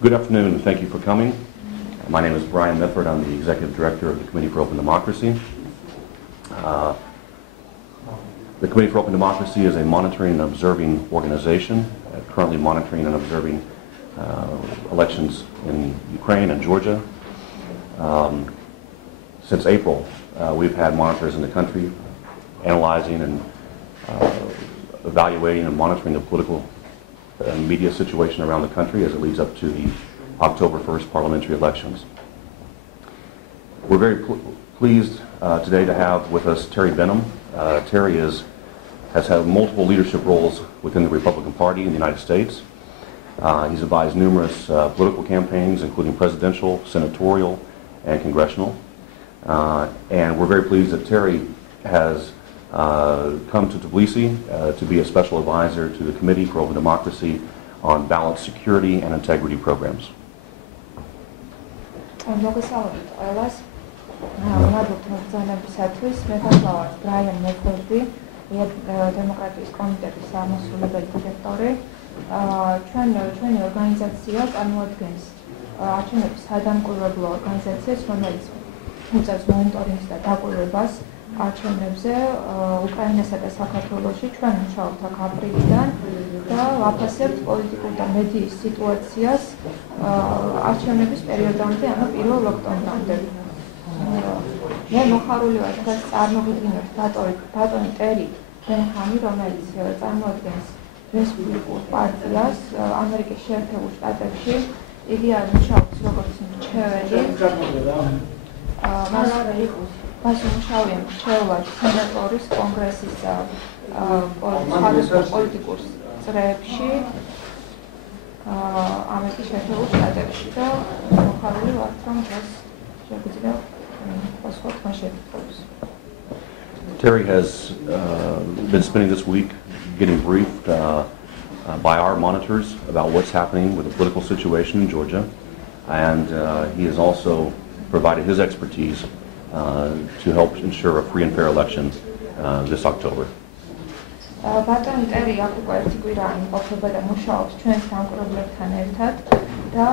Good afternoon, and thank you for coming. My name is Brian Medford. I'm the Executive Director of the Committee for Open Democracy. The Committee for Open Democracy is a monitoring and observing organization, currently monitoring and observing elections in Ukraine and Georgia. Since April, we've had monitors in the country analyzing and evaluating and monitoring the political and media situation around the country as it leads up to the October 1st parliamentary elections. We're very pleased today to have with us Terry Benham. Terry has had multiple leadership roles within the Republican Party in the United States. He's advised numerous political campaigns, including presidential, senatorial, and congressional. And we're very pleased that Terry has come to Tbilisi to be a special advisor to the Committee for Open Democracy on ballot security and integrity programs. დემოკრატიის კომიტეტის აღმასრულებელი დირექტორი. ჩვენი ორგანიზაცია წარმოადგენს არჩევნების სადამკვირვებლო ორგანიზაციას, რომელიც უწევს მონიტორინგს და დაკვირვებას არჩევნებზე უკრაინასა და საქართველოში. ჩვენ მუშაობთ აქ აპრილიდან და ვაფასებთ პოლიტიკურ და მედიის სიტუაციას არჩევნების პერიოდამდე, ანუ 1 ოქტომბრამდე. მე მოხარული ვარ დღეს წარმოვიდგინოთ ბატონი ტერი ბენჰამი, რომელიც წარმოადგენს რესპუბლიკურ პარტიას ამერიკის შეერთებულ შტატებში. იგი არის მუშაობს როგორც მრჩეველი. მას მუშაობენ მრჩევლად სენატორის კონგრესის სხვადასხვა პოლიტიკურ წრეებში ამერიკის შეერთებულ შტატებში და მოხარული ვარ, რომ დღეს შეგვიძლია Terry has been spending this week getting briefed by our monitors about what's happening with the political situation in Georgia, and he has also provided his expertise to help ensure a free and fair election this October. ბატონი ტერი აქ უკვე ერთი კვირა იმყოფება და მუშაობს ჩვენს დამკვირვებლებთან ერთად და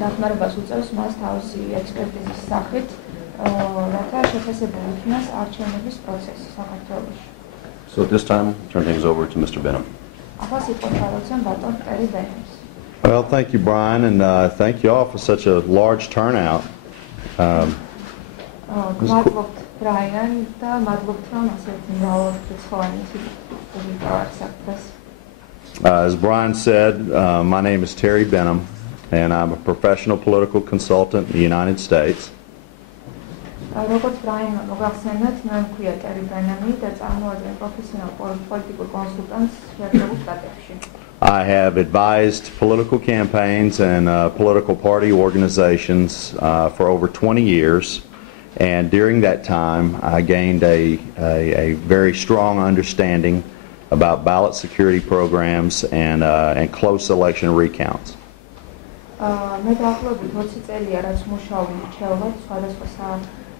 დახმარებას უწევს მას თავისი ექსპერტიზის სახით, რათა შეფასებული იქნას არჩევნების პროცესი საქართველოში. So at this time, turn things over to Mr. Benham. ახლა სიტყვა თავაცენ ბატონ ტერი ბენჰამს. Well, thank you, Brian, and thank you all for such a large turnout. მადლობთ ბრაიან და მადლობთ რომ ასეთი მრავალრიცხოვანი სიტყვა საქმეს. As Brian said, my name is Terry Benham, and I'm a professional political consultant in the United States. როგორც ბრაიანმა მოგახსენეთ, მე მქვია ტერი ბენჰამი და წარმოადგენს პროფესიონალ პოლიტიკურ კონსულტანტს შეერთებულ შტატებში. I have advised political campaigns and political party organizations for over 20 years, and during that time I gained a very strong understanding about ballot security programs and close election recounts. მე დაახლოებით 20 წელია რაც მუშაობ მრჩევლად სხვადასხვა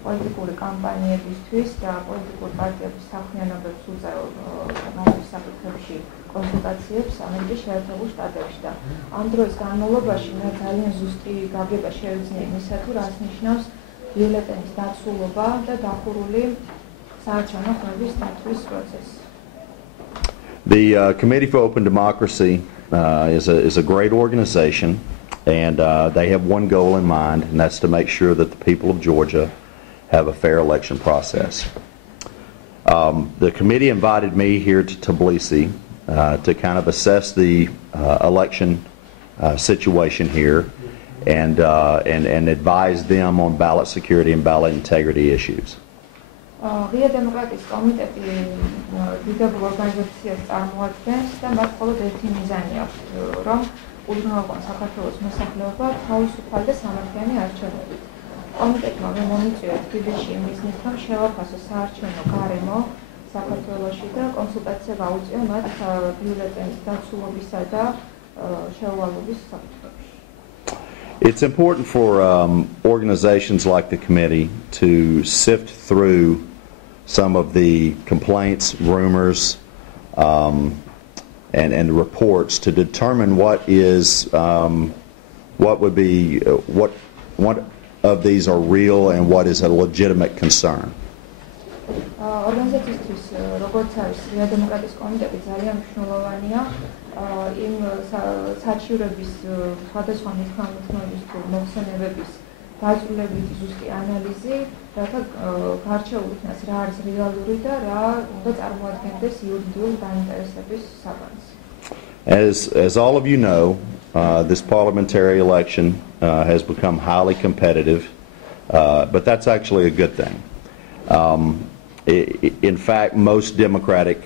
პოლიტიკური კამპანიებისთვის და პოლიტიკურ პარტიების საქმიანობებს უწევ განავითარ საკითხებში კონსულტაციებს ამერიკის შეერთებულ შტატებში და ამ დროის განმავლობაში მე ძალიან ზუსტი გაგება შევიძინე იმისა, თუ რას ნიშნავს ბიულეტენის დაცულობა და დახურული საარჩევნო ხმების დაცვის პროცესი. The Committee for Open Democracy is a great organization, and they have one goal in mind, and that's to make sure that the people of Georgia have a fair election process. The committee invited me here to Tbilisi to kind of assess the election situation here and advise them on ballot security and ballot integrity issues. ღია დემოკრატიის კომიტეტი დიდებულ ორგანიზაციას წარმოადგენს და მათ მხოლოდ ერთი მიზანი აქვს, რომ უზრუნველყოს საქართველოს მოსახლეობა თავისუფალ და სამართლიანი არჩევნებით. კომიტეტმა მომიწვია თბილისში მიზნით, რომ შევაფასოს საარჩევნო გარემო საქართველოში და კონსულტაცია გაუწია მათ ბიულეტენის დაცულობისა და შეუვალობის საკითხებში. It's important for organizations like the committee to sift through some of the complaints, rumors, and reports to determine what would be what of these are real and what is a legitimate concern. ორგანიზაციისთვის როგორც არის რეალ დემოკრატიის კომიტეტი ძალიან მნიშვნელოვანია იმ საჩივრების სხვადასხვა მithomების თუ მოხსენებების დაწვრილებითი ზუსტი ანალიზი, რათა გარჩეულ იქნას რა არის რეალური და რა უნდა წარმოადგენდეს იურიდიულ დაინტერესების საბანს. As all of you know, this parliamentary election has become highly competitive, but that's actually a good thing. In fact, most Democratic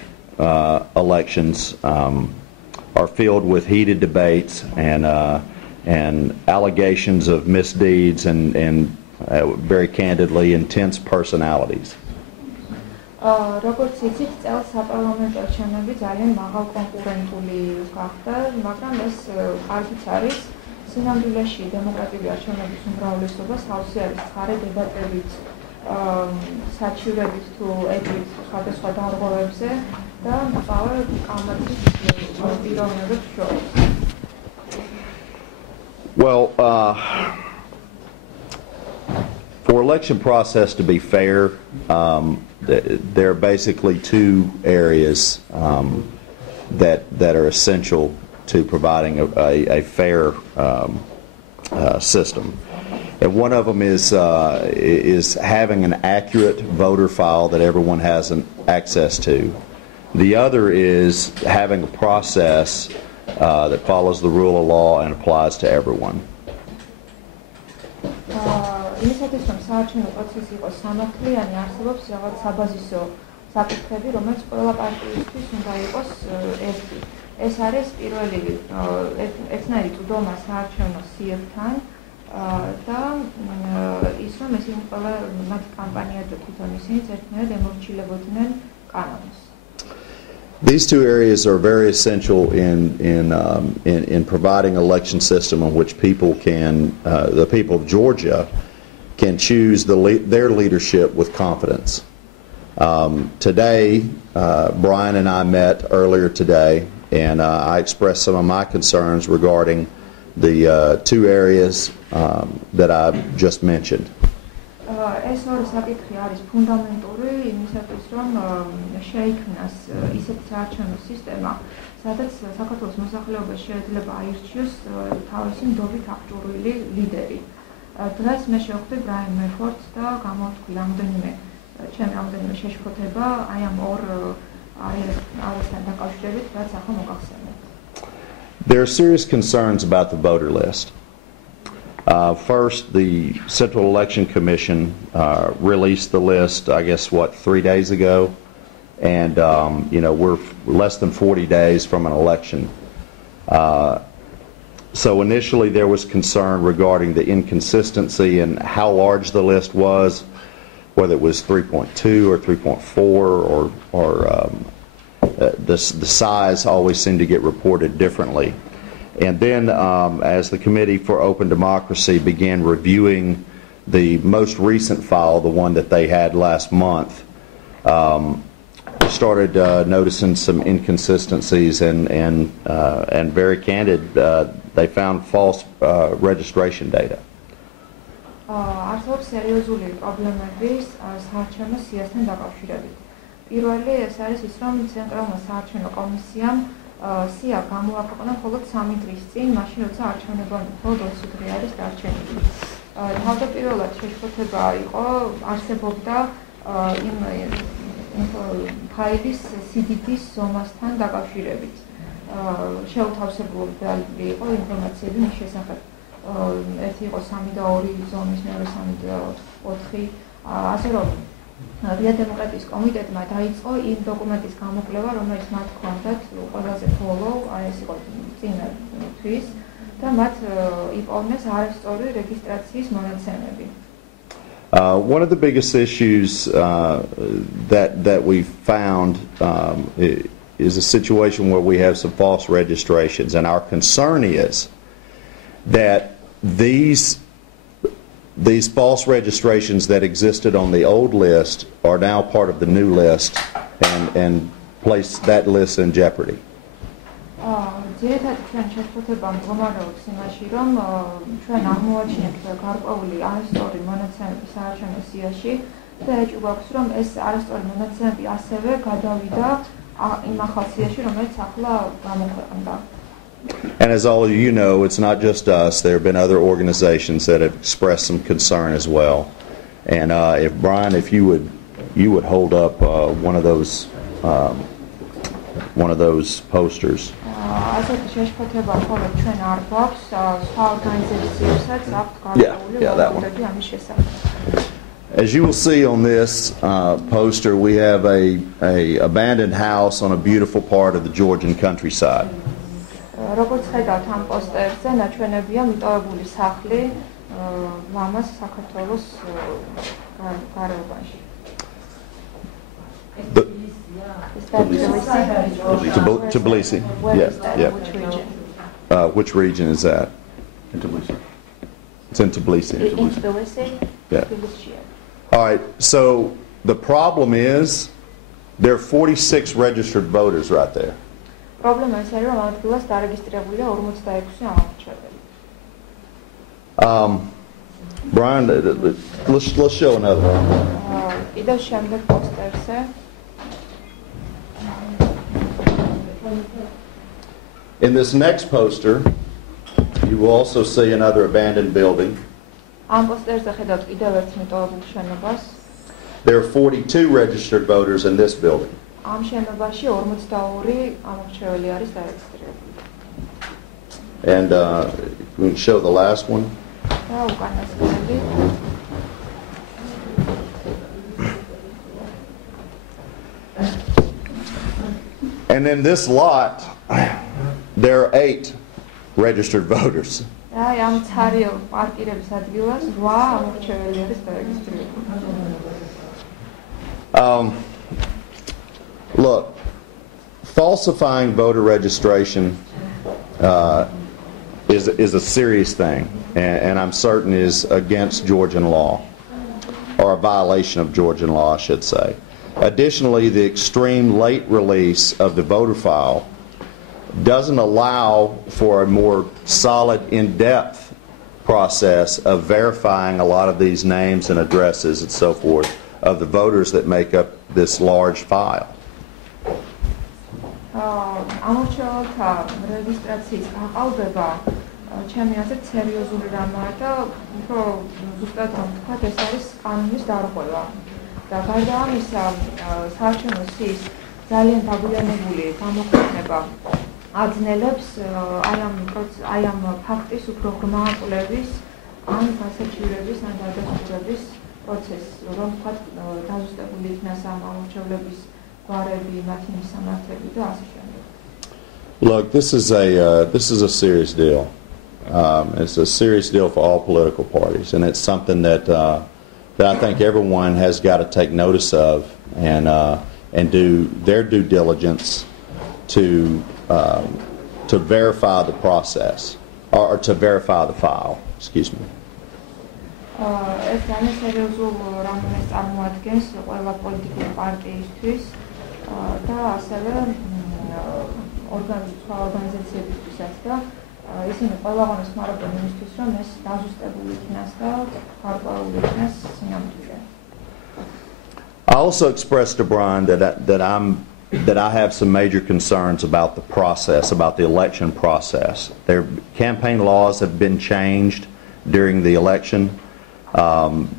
elections are filled with heated debates and allegations of misdeeds and very candidly, intense personalities. როგორც იცით, წელს საპარლამენტო არჩევნები ძალიან მაღალ კონკურენტული გახდა, მაგრამ ეს კარგიც არის. სინამდვილეში დემოკრატიული არჩევნების უმრავლესობა სავსე არის ცხარე დებატებით, საჩივრებით თუ ეტვით სხვადასხვა დარღვევებზე და მწვავე კამათის პიროვნებებს შორის. Well, for election process to be fair, there are basically two areas that are essential to providing a fair system. And one of them is having an accurate voter file that everyone has access to. The other is having a process that follows the rule of law and applies to everyone. იმისათვის რომ საარჩევნო პროცესი იყოს სამართლიანი, არსებობს რაღაც საბაზისო საკითხები, რომელიც ყველა პარტიისთვის უნდა იყოს ერთი. ეს არის პირველი ერთნაირი წვდომა საარჩევნო სიებთან და ის რომ ესენი ყველა მათ კამპანიაზე თვითონ ისინიც ერთნაირად ემორჩილებოდნენ კანონს. These two areas are very essential in providing an election system in which people can, the people of Georgia, can choose their leadership with confidence. Today, Brian and I met earlier today, and I expressed some of my concerns regarding the two areas that I just mentioned. ეს ორი საკითხი არის ფუნდამენტური იმისათვის, რომ შეიქმნას ისეთი საარჩევნო სისტემა, სადაც საქართველოს მოსახლეობა შეიძლება აირჩიოს თავისი ნდობით აღჭურვილი ლიდერი. დღეს მე შევხვდი ბრაიან მერფორდს და გამოვთქვი რამდენიმე შეშფოთება აი ამ ორ არასთან დაკავშირებით, რაც ახლა მოგახსენებთ. There are serious concerns about the voter list. First, the Central Election Commission released the list, I guess, 3 days ago? And, we're less than 40 days from an election. So initially there was concern regarding the inconsistency and how large the list was, whether it was 3.2 or 3.4 or the size always seemed to get reported differently. And then as the Committee for Open Democracy began reviewing the most recent file, the one that they had last month, started noticing some inconsistencies and very candid, they found false registration data. არსებობს სერიოზული პრობლემები საარჩევნო სიასთან დაკავშირებით. პირველი ეს არის ის, რომ ცენტრალურმა საარჩევნო კომისიამ სია გამოაქვეყნა მხოლოდ 3 დღის წინ, მაშინ როცა არჩევნებმა მხოლოდ 20 დღე არის დარჩენილი. თავდაპირველად შეშფოთება იყო, არსებობდა იმ ფაილის CDD-ის ზომასთან დაკავშირებით. შეუთავსებლობელი იყო ინფორმაციები მის შესახებ. ერთი იყო 3.2 ზომის, მეორე 3.4. ასე რომ რეალ დემოკრატიის კომიტეტმა დაიწყო იმ დოკუმენტის გამოკვლევა, რომელიც მათ ჰქონდათ ყველაზე ბოლო, ეს იყო წინა თვის და მათ იპოვნეს არასწორი რეგისტრაციის მონაცემები. One of the biggest issues that we found is a situation where we have some false registrations, and our concern is that these false registrations that existed on the old list are now part of the new list and place that list in jeopardy. ძირითადად ჩვენ შეშფოთება მდგომარეობს იმაში, რომ ჩვენ აღმოვაჩინეთ გარკვეული არასწორი მონაცემები საარჩევნო სიაში და ეჭვ გვაქვს, რომ ეს არასწორი მონაცემები ასევე გადავიდა იმ ახალ სიაში, რომელიც ახლა გამოქვეყნდა. And as all of you know, it's not just us. There have been other organizations that have expressed some concern as well. And if Brian, if you would hold up one of those posters. Yeah, that one. As you will see on this poster, we have a abandoned house on a beautiful part of the Georgian countryside. როგორც ხედავთ ამ პოსტერზე, ნაჩვენებია მიტოვებული სახლი მამას საქართველოს გარეუბანში. Tbilisi. Yeah. Which region? Which region is that? In Tbilisi. It's in Tbilisi. In Tbilisi? Yeah. Tbilisi. All right, so the problem is there are 46 registered voters right there. Problema is რომ ამ ადგილას დარეგისტრირებულია 46 ამომრჩეველი. Brian, let's show another one. კიდევ შემდეგ პოსტერზე. In this next poster, you will also see another abandoned building. ამ პოსტერზე ხედავთ კიდევ ერთ მიტოვებულ შენობას. There are 42 registered voters in this building. ამ შენობაში 42 ამორჩეველი არის დარეგისტრირებული. And we can show the last one. და უკანასკნელი. And in this lot, there are 8 registered voters. აი ამ ცარიელ პარკირების ადგილას 8 ამორჩეველი არის დარეგისტრირებული. Look, falsifying voter registration is a serious thing, and I'm certain is against Georgian law, or a violation of Georgian law, I should say. Additionally, the extreme late release of the voter file doesn't allow for a more solid, in-depth process of verifying a lot of these names and addresses and so forth of the voters that make up this large file. ამორჩეველთა რეგისტრაციის გაყალბება ჩემი აზრით სერიოზული რამაა და უფრო ზუსტად რომ ვთქვათ, ეს არის კანონის დარღვევა. და გარდა ამისა, საარჩევნო სიის ძალიან დაბულიანებული გამოქვეყნება აძნელებს აი ამ ფაქტის უფრო ღრმა კვლევის ან გასაჩივრების ან გადასწრების პროცესს, რომ ვთქვათ, დაზუსტებული იქნას ამ ამორჩევლების გვარები, მათი მისამართები და ასე შემდეგ. Look, this is a serious deal. It's a serious deal for all political parties, and it's something that I think everyone has got to take notice of and do their due diligence to verify the process or to verify the file. Excuse me. ეს ძალიან სერიოზულ რამონეს წარმოადგენს ყველა პოლიტიკური პარტიისთვის და ასევე ორგანიზაციებისთვისაც და ისინი ყველაღანს ხმარობენ იმისთვის, რომ ეს დაზუსტებული იქნას და გარკვეული იქნას სინამდვილე. I also expressed to Brian that I have some major concerns about the process, about the election process. Their campaign laws have been changed during the election.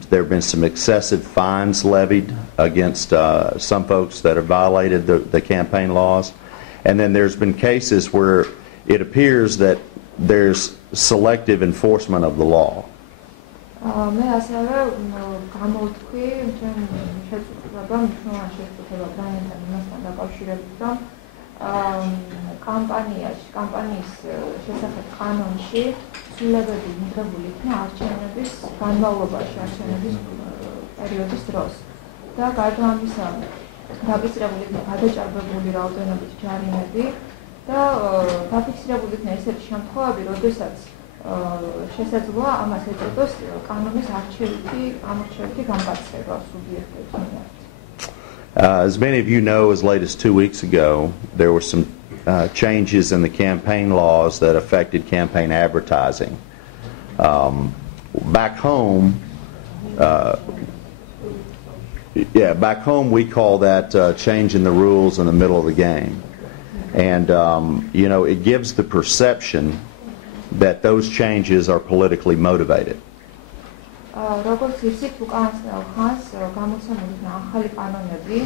There have been some excessive fines levied against some folks that have violated the campaign laws. And then there's been cases where it appears that there's selective enforcement of the law. მე ასევე გამოვთქვი ჩვენ შეწუხება მნიშვნელოვანი შეწუხება ბრაიანთან იმასთან დაკავშირებით, რომ კამპანიის შესახებ კანონში ცვლილებები მიღებული იქნა არჩევნების განმავლობაში, არჩევნების პერიოდის დროს. და გარდა ამისა, დაფიქსირებული იქნა გადაჭარბებული რაოდენობით ჯარიმები და დაფიქსირებული იქნა ესეთი შემთხვევები, როდესაც შესაძლოა ამას ეწოდოს კანონის ამორჩევითი გამბაცება სუბიექტებს. As many of you know, as late as 2 weeks ago, there were some changes in the campaign laws that affected campaign advertising. Back home, back home we call that changing the rules in the middle of the game. And, it gives the perception that those changes are politically motivated. როგორც იცით, უკანასკნელ ხანს გამოცემულიქნა ახალი კანონები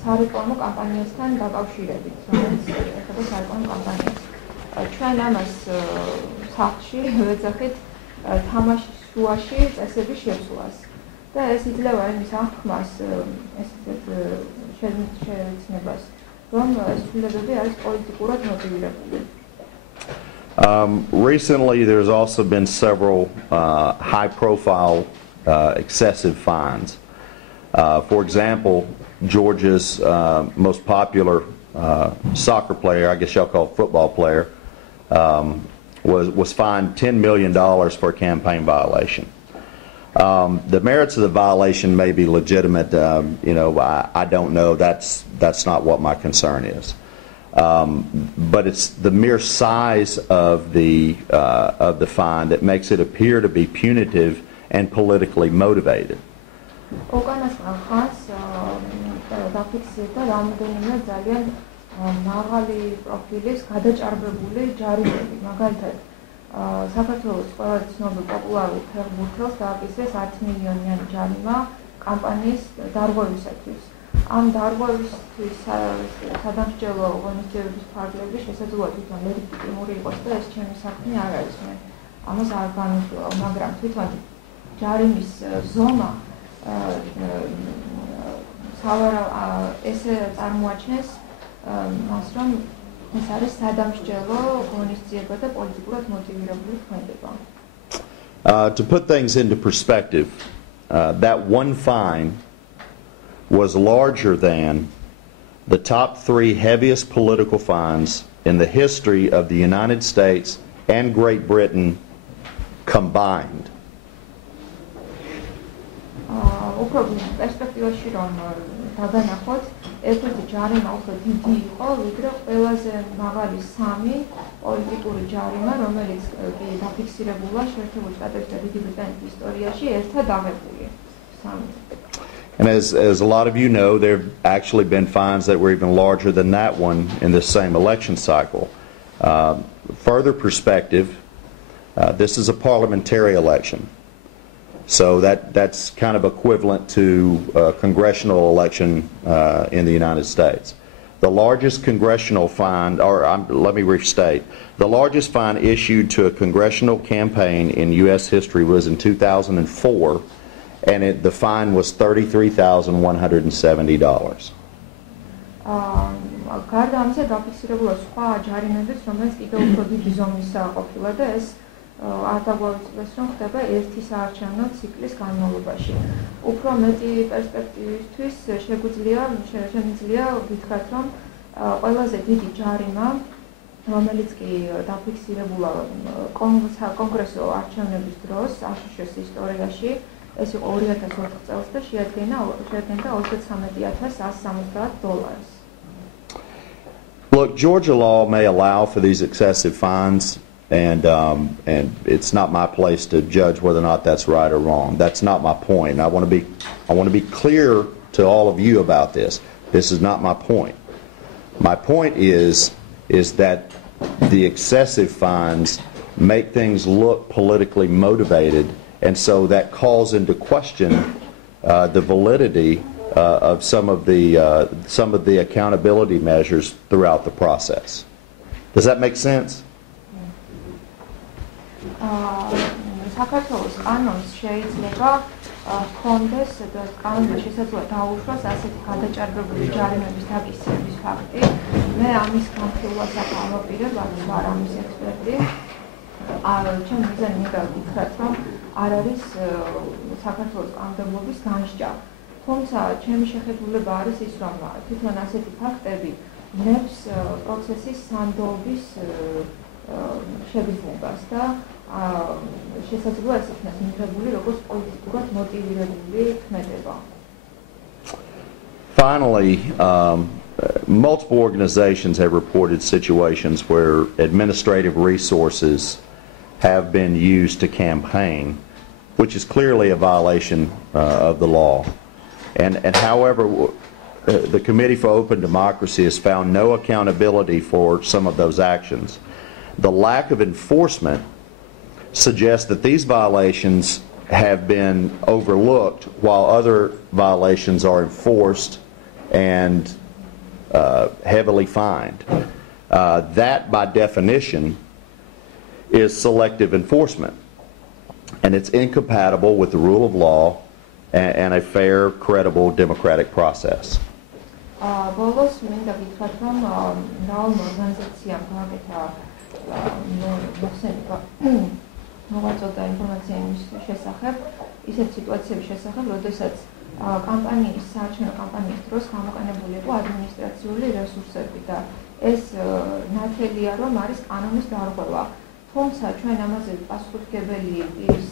სარეკლამო კამპანიასთან დაკავშირებით, რომელიც ეხება სარეკლამო კამპანიას. ჩვენ ამას სახლში ვეძახით თამაშის შუაში წესების შეცვლას. და ეს იძლევა იმის აღქმას, შეცნებას, რომ ეს ცვლილებები არის პოლიტიკურად მოტივირებული. Recently, there's also been several high-profile excessive fines. For example, Georgia's most popular soccer player, I guess y'all call it football player, was fined $10 million for a campaign violation. The merits of the violation may be legitimate. I don't know. That's not what my concern is. But it's the mere size of the fine that makes it appear to be punitive and politically motivated. საქართველოს ყველაზე ცნობილ პოპულარულ ფეხბურთელს დააკისრეს 10 მილიონიანი ჯარიმა კამპანიის დარღვევისათვის. ამ დარღვევისთვის სადამსჯელო ღონისძიებების ფარგლები შესაძლოა თვითონ ლეგიტიმური იყოს და ეს ჩემი საქმე არ არის. მე ამას არ განვიხილავ, მაგრამ თვითონ ჯარიმის ზომა ესე წარმოაჩენს მას, რომ ეს არის სადამსჯელო ღონისძიება და პოლიტიკურად მოტივირებული ქმედება. To put things into perspective, that one fine was larger than the top 3 heaviest political fines in the history of the United States and Great Britain combined. უფრო პერსპექტივაში რომ დაგანახოთ, ერთ-ერთი ჯარიმა უფრო დიდი იყო, ვიდრე ყველაზე მაღალი 3 პოლიტიკური ჯარიმა, რომელიც კი დაფიქსირებულა შეერთებულ შტატებსა და დიდი ბრიტანეთის ისტორიაში ერთად აღებული. 3. And as a lot of you know, there have actually been fines that were even larger than that one in this same election cycle. Further perspective, this is a parliamentary election. So that's kind of equivalent to a congressional election in the United States. The largest congressional fine, let me restate, the largest fine issued to a congressional campaign in U.S. history was in 2004, and the fine was $33,170. გარდა ამისა დაფიქსირებულა სხვა ჯარიმებიც, რომელიც კიდევ უფრო დიდი ზომისაა ყოფილა და ეს არ დაგვაუწყდეს, რომ ხდება ერთი საარჩევნო ციკლის განმავლობაში. უფრო მეტი პერსპექტივისთვის შემიძლია ვითხრათ, რომ ყველაზე დიდი ჯარიმა, რომელიც კი დაფიქსირებულა კონგრესო არჩევნების დროს აშშ-ის ისტორიაში, ეს იყო 2004 წელს და შეადგენდა $23,170. Look, Georgia law may allow for these excessive fines, and it's not my place to judge whether or not that's right or wrong. That's not my point. I want to be clear to all of you about this. This is not my point. My point is that the excessive fines make things look politically motivated, and so that calls into question the validity of some of the accountability measures throughout the process. Does that make sense? საქართველოს კანონს შეიძლება ჰქონდეს კანონში შესაძლოა დაუშვას ასეთი გადაჭარბებული ჯარიმების დაკისრების ფაქტი. მე ამის განხილვას ამაპირებ, არ ამის ექსპერტი. ჩემ მიზანი მინდა ვითხრათ, რომ არ არის საქართველოს კანონმდებლობის განსჯა. თუმცა ჩემი შეხედულება არის ის, რომ თვითონ ასეთი ფაქტები ნებს პროცესის სანდოობის შეგრძნებას და შესაძლოა ეს იქნას მიღებული როგორც პოლიტიკურად მოტივირებული ქმედება. finally, multiple organizations have reported situations where administrative resources have been used to campaign, which is clearly a violation of the law. And however, the Committee for Open Democracy has found no accountability for some of those actions. The lack of enforcement suggests that these violations have been overlooked while other violations are enforced and heavily fined. That, by definition, is selective enforcement, and it's incompatible with the rule of law and a fair, credible, democratic process. ბოლოს მინდა გითხრათ, რომ მრავალ ორგანიზაციამ გააკეთა მოხსენება მოვაწოდა ინფორმაცია იმის შესახებ, ისეთ სიტუაციების შესახებ, როდესაც კამპანიის, საარჩევნო კამპანიის დროს გამოყენებული იყო ადმინისტრაციული რესურსები და ეს ნათელია, რომ არის კანონის დარღვევა. თუმცა ჩვენ ამაზე პასუხისმგებელი პირის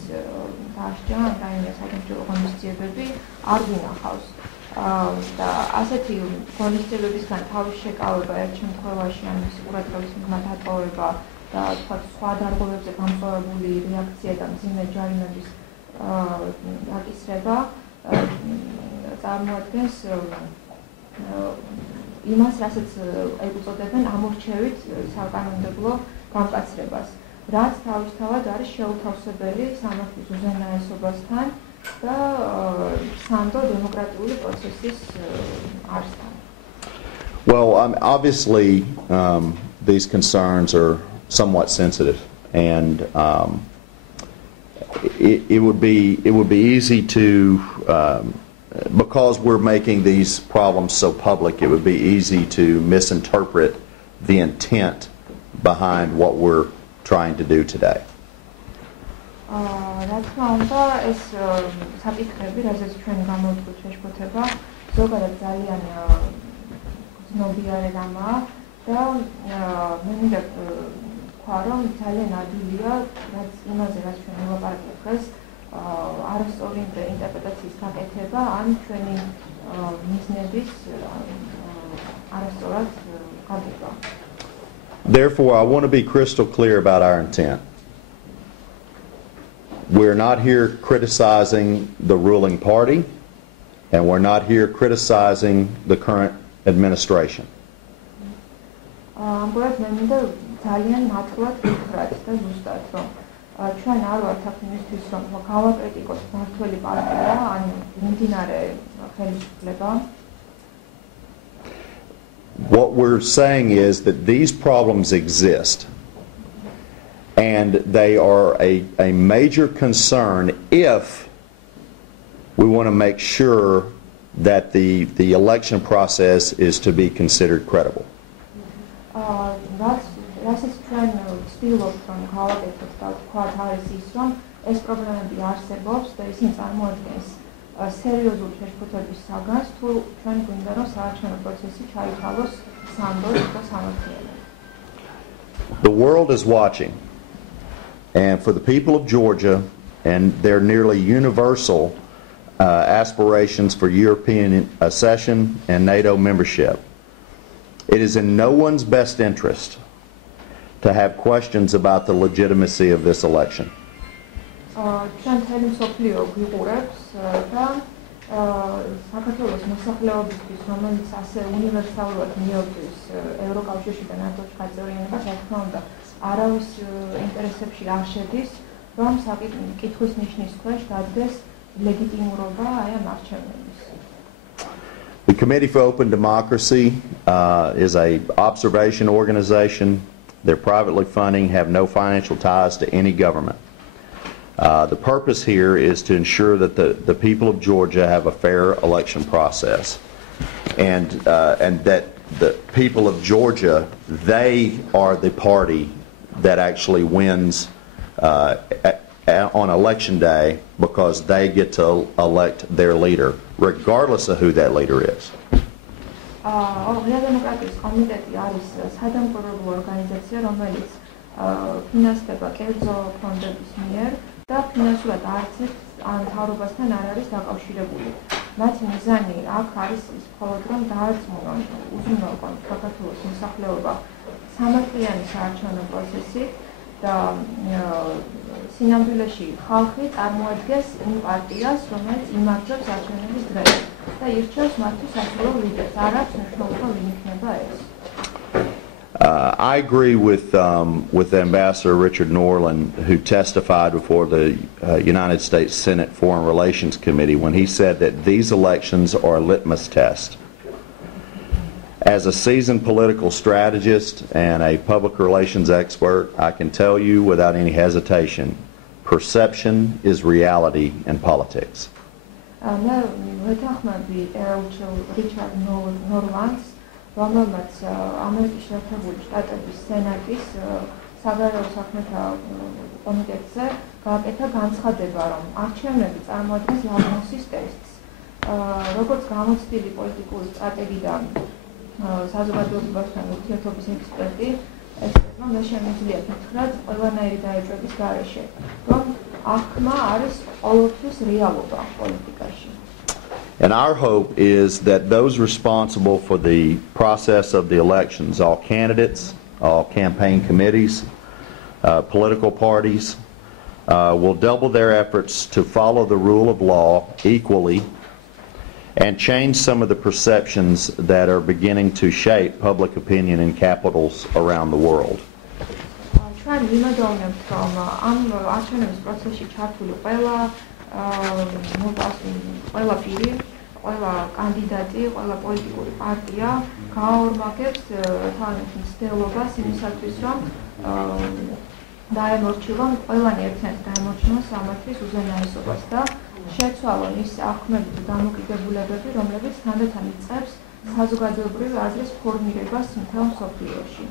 დასჯა ან რაიმე სახელმწიფო ღონისძიებები არ გვინახავს. და ასეთი ღონისძიებებისგან თავის შეკავება ერთ შემთხვევაში ან მისი ყურადღების მიღმა დატოვება და თქვა სხვა დარღვევებზე გამწვავებული რეაქცია და მძიმე ჯარიმების დაკისრება წარმოადგენს იმას, რასაც ეწოდებენ ამორჩევით საკანონმდებლო გამკაცრებას, რაც თავისთავად არის შეუთავსებელი სამართლის უზენაესობასთან და სანდო დემოკრატიული პროცესის არსთან. Well, obviously, these concerns are somewhat sensitive, and it would be easy to, because we're making these problems so public, it would be easy to misinterpret the intent behind what we're trying to do today. რა თქმა უნდა, ეს საკითხები, რასაც ჩვენ გამოვთქვით შეშფოთება, ზოგადად ძალიან ცნობილი რამაა და მე მინდა ვთქვა, რომ ძალიან ადვილია, რაც იმაზე, რაც ჩვენ ვილაპარაკეთ დღეს, არასწორი ინტერპრეტაციის გაკეთება ან ჩვენი მიზნების არასწორად გაგება. Therefore, I want to be crystal clear about our intent. We're not here criticizing the ruling party, and we're not here criticizing the current administration. ამგვარად მე მინდა ძალიან მართლად ვითხრათ და ზუსტად, რომ ჩვენ არ ვართ აქ იმისთვის, რომ გავაკრიტიკოთ მართველი პარტია ან მიმდინარე ხელისუფლება. What we're saying is that these problems exist, and they are a major concern if we want to make sure that the election process is to be considered credible. რასაც ჩვენ ვცდილობთ, რომ გავაკეთოთ და ვთქვათ, არის ის, რომ ეს პრობლემები არსებობს და ისინი წარმოადგენს სერიოზულ შეშფოთების საგანს, თუ ჩვენ გვინდა, რომ საარჩევნო პროცესი ჩაითვალოს სანდოდ და სამართლიანად. The world is watching, and for the people of Georgia and their nearly universal aspirations for European accession and NATO membership, it is in no one's best interest to have questions about the legitimacy of this election. ჩვენ მთელი მსოფლიო გვიყურებს და საქართველოს მოსახლეობისთვის, რომელიც ასე უნივერსალურად მიიღებს ევროკავშირში და ნატოში გაწევრიანებას, რა თქმა უნდა, არავის ინტერესებში არ შედის, რომ კითხვის ნიშნის ქვეშ დადგეს ლეგიტიმურობა აი ამ არჩევნების. The Committee for Open Democracy is an observation organization. They're privately funding, have no financial ties to any government. The purpose here is to ensure that the people of Georgia have a fair election process, and that the people of Georgia, they are the party that actually wins on election day, because they get to elect their leader, regardless of who that leader is. დემოკრატიის კომიტეტი არის სადამკვირვებლო ორგანიზაცია, რომელიც ფინანსდება კერძო ფონდების მიერ და ფინანსურად არც ერთ მთავრობასთან არ არის დაკავშირებული. მათი მიზანი აქ არის ის მხოლოდ რომ დაარწმუნონ უზრუნველყონ საქართველოს მოსახლეობა სამართლიანი საარჩევნო პროცესით და სინამდვილეში ხალხი წარმოადგენს იმ პარტიას, რომელიც იმართებს არჩევნების დღეს და ირჩევს მათთვის საშუალო ლიდერს. არ აქვს მნიშვნელობა ვინ იქნება ეს. I agree with Ambassador Richard Norland, who testified before the United States Senate Foreign Relations Committee when he said that these elections are a litmus test. As a seasoned political strategist and a public relations expert, I can tell you without any hesitation, perception is reality in politics. Richard Norland's რომელმაც ამერიკის შეერთებული შტატების სენატის საგარეო საქმეთა კომიტეტზე გააკეთა განცხადება, რომ არჩევნები წარმოადგენს ლაკმუსის ტესტს. როგორც გამოცდილი პოლიტიკური სტრატეგიდან საზოგადოებასთან ურთიერთობის ექსპერტი, ესწრება მე შემიძლია გითხრათ ყველანაირი დაეჭვების გარეშე, რომ აღქმა არის ყოველთვის რეალობა პოლიტიკაში. And our hope is that those responsible for the process of the elections, all candidates, all campaign committees, political parties, will double their efforts to follow the rule of law equally and change some of the perceptions that are beginning to shape public opinion in capitals around the world. ყველა კანდიდატი, ყველა პოლიტიკური პარტია გააორმაგებს თავის მცდელობას იმისათვის, რომ დაემორჩილონ ყველანი ერთმანეთს დაემორჩილონ სამართლის უზენაესობას და შეცვალონ ის აღქმები და დამოკიდებულებები, რომლებიც თანდათან იწყებს საზოგადოებრივი აზრის ფორმირებას მთელ მსოფლიოში.